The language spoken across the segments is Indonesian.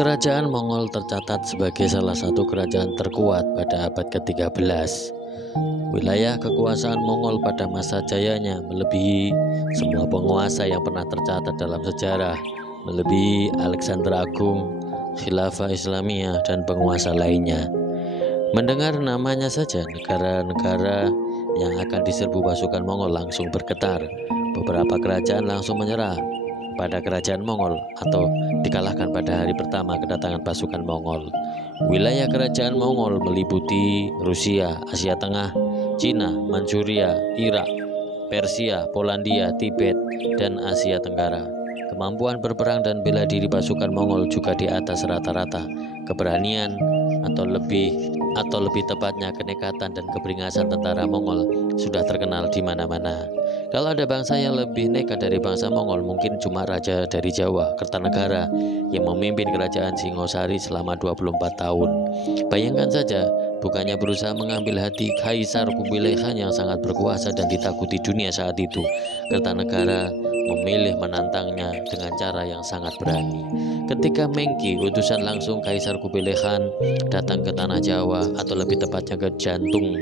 Kerajaan Mongol tercatat sebagai salah satu kerajaan terkuat pada abad ke-13. Wilayah kekuasaan Mongol pada masa jayanya melebihi semua penguasa yang pernah tercatat dalam sejarah, melebihi Alexander Agung, Khilafah Islamiyah, dan penguasa lainnya. Mendengar namanya saja, negara-negara yang akan diserbu pasukan Mongol langsung bergetar. Beberapa kerajaan langsung menyerah pada kerajaan Mongol atau dikalahkan pada hari pertama kedatangan pasukan Mongol. Wilayah kerajaan Mongol meliputi Rusia, Asia Tengah, Cina, Manchuria, Irak, Persia, Polandia, Tibet, dan Asia Tenggara. Kemampuan berperang dan bela diri pasukan Mongol juga di atas rata-rata. Keberanian atau lebih tepatnya kenekatan dan keberingasan tentara Mongol sudah terkenal di mana-mana. Kalau ada bangsa yang lebih nekat dari bangsa Mongol, mungkin cuma raja dari Jawa, Kertanegara, yang memimpin kerajaan Singosari selama 24 tahun. Bayangkan saja, bukannya berusaha mengambil hati Kaisar Kubilai Khan yang sangat berkuasa dan ditakuti dunia saat itu, Kertanegara memilih menantangnya dengan cara yang sangat berani. Ketika Mengki, utusan langsung Kaisar Kubilai Khan, datang ke tanah Jawa, atau lebih tepatnya ke jantung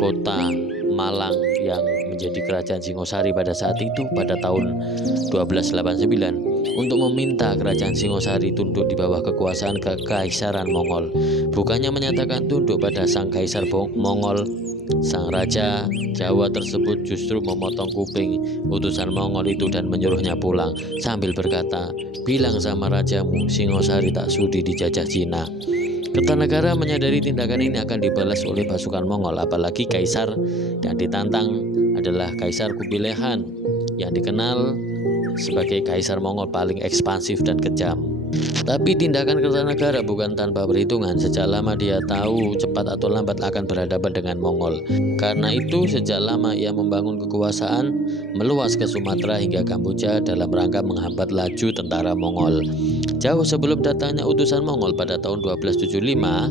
kota Malang yang menjadi kerajaan Singosari pada saat itu pada tahun 1289 untuk meminta kerajaan Singosari tunduk di bawah kekuasaan Kekaisaran Mongol. Bukannya menyatakan tunduk pada sang kaisar Mongol, sang raja Jawa tersebut justru memotong kuping utusan Mongol itu dan menyuruhnya pulang sambil berkata, "Bilang sama rajamu, Singosari tak sudi dijajah Cina." Kertanegara menyadari tindakan ini akan dibalas oleh pasukan Mongol, apalagi kaisar yang ditantang adalah Kaisar Kubilai Khan yang dikenal sebagai kaisar Mongol paling ekspansif dan kejam. Tapi tindakan Kertanegara bukan tanpa perhitungan. Sejak lama dia tahu cepat atau lambat akan berhadapan dengan Mongol. Karena itu sejak lama ia membangun kekuasaan meluas ke Sumatera hingga Kamboja dalam rangka menghambat laju tentara Mongol. Jauh sebelum datangnya utusan Mongol pada tahun 1275,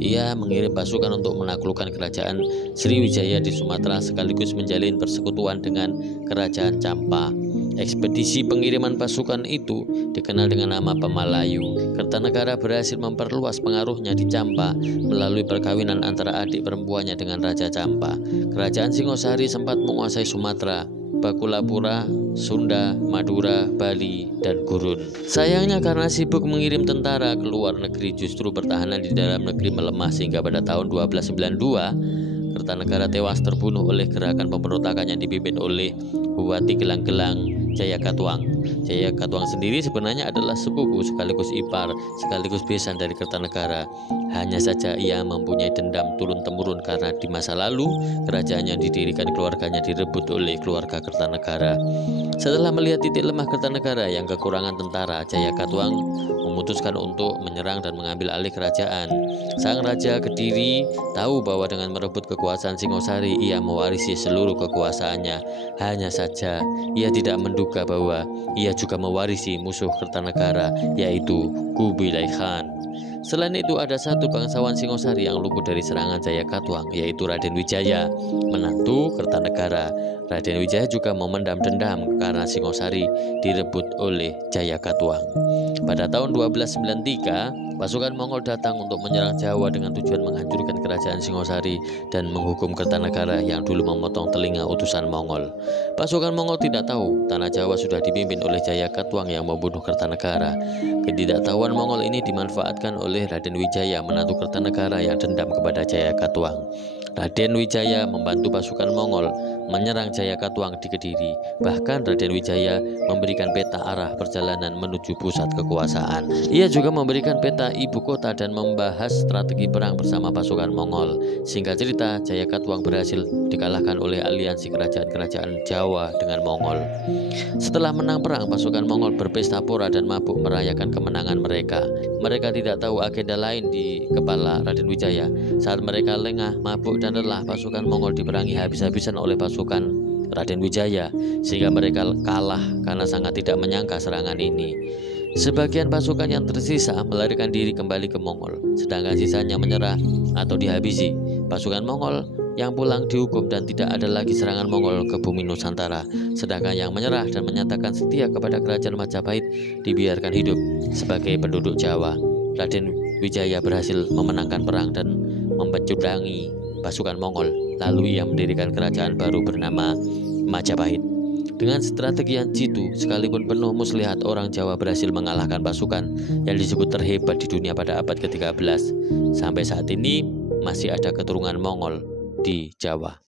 ia mengirim pasukan untuk menaklukkan kerajaan Sriwijaya di Sumatera sekaligus menjalin persekutuan dengan kerajaan Campa. Ekspedisi pengiriman pasukan itu dikenal dengan nama Pemalayu. Kertanegara berhasil memperluas pengaruhnya di Campa melalui perkawinan antara adik perempuannya dengan Raja Campa. Kerajaan Singosari sempat menguasai Sumatera, Bakulapura, Sunda, Madura, Bali, dan Gurun. Sayangnya karena sibuk mengirim tentara ke luar negeri, justru pertahanan di dalam negeri melemah sehingga pada tahun 1292 Kertanegara tewas terbunuh oleh gerakan pemberontakan yang dipimpin oleh Bupati Gelang-Gelang Jayakatwang. Jayakatwang sendiri sebenarnya adalah sepupu sekaligus ipar sekaligus besan dari Kertanegara. Hanya saja ia mempunyai dendam turun-temurun karena di masa lalu kerajaan yang didirikan keluarganya direbut oleh keluarga Kertanegara. Setelah melihat titik lemah Kertanegara yang kekurangan tentara, Jayakatwang memutuskan untuk menyerang dan mengambil alih kerajaan. Sang Raja Kediri tahu bahwa dengan merebut kekuasaan Singosari ia mewarisi seluruh kekuasaannya. Hanya saja ia tidak menduga bahwa ia juga mewarisi musuh Kertanegara, yaitu Kubilai Khan. Selain itu ada satu bangsawan Singosari yang luput dari serangan Jayakatwang, yaitu Raden Wijaya, menantu Kertanegara. Raden Wijaya juga memendam dendam karena Singosari direbut oleh Jayakatwang. Pada tahun 1293, pasukan Mongol datang untuk menyerang Jawa dengan tujuan menghancurkan kerajaan Singosari dan menghukum Kertanegara yang dulu memotong telinga utusan Mongol. Pasukan Mongol tidak tahu tanah Jawa sudah dipimpin oleh Jayakatwang yang membunuh Kertanegara. Ketidaktahuan Mongol ini dimanfaatkan oleh Raden Wijaya, menantu Kertanegara yang dendam kepada Jayakatwang. Raden Wijaya membantu pasukan Mongol menyerang Jayakatwang di Kediri. Bahkan Raden Wijaya memberikan peta arah perjalanan menuju pusat kekuasaan. Ia juga memberikan peta ibu kota dan membahas strategi perang bersama pasukan Mongol. Singkat cerita, Jayakatwang berhasil dikalahkan oleh aliansi kerajaan-kerajaan Jawa dengan Mongol. Setelah menang perang, pasukan Mongol berpesta pora dan mabuk merayakan kemenangan mereka. Mereka tidak tahu agenda lain di kepala Raden Wijaya. Saat mereka lengah, mabuk, dan lelah, pasukan Mongol diperangi habis-habisan oleh pasukan Raden Wijaya, sehingga mereka kalah karena sangat tidak menyangka serangan ini. Sebagian pasukan yang tersisa melarikan diri kembali ke Mongol, sedangkan sisanya menyerah atau dihabisi. Pasukan Mongol yang pulang dihukum dan tidak ada lagi serangan Mongol ke bumi Nusantara. Sedangkan yang menyerah dan menyatakan setia kepada kerajaan Majapahit dibiarkan hidup sebagai penduduk Jawa. Raden Wijaya berhasil memenangkan perang dan mempecudangi pasukan Mongol. Lalu ia mendirikan kerajaan baru bernama Majapahit. Dengan strategi yang jitu, sekalipun penuh muslihat, orang Jawa berhasil mengalahkan pasukan yang disebut terhebat di dunia pada abad ke-13. Sampai saat ini masih ada keturunan Mongol di Jawa.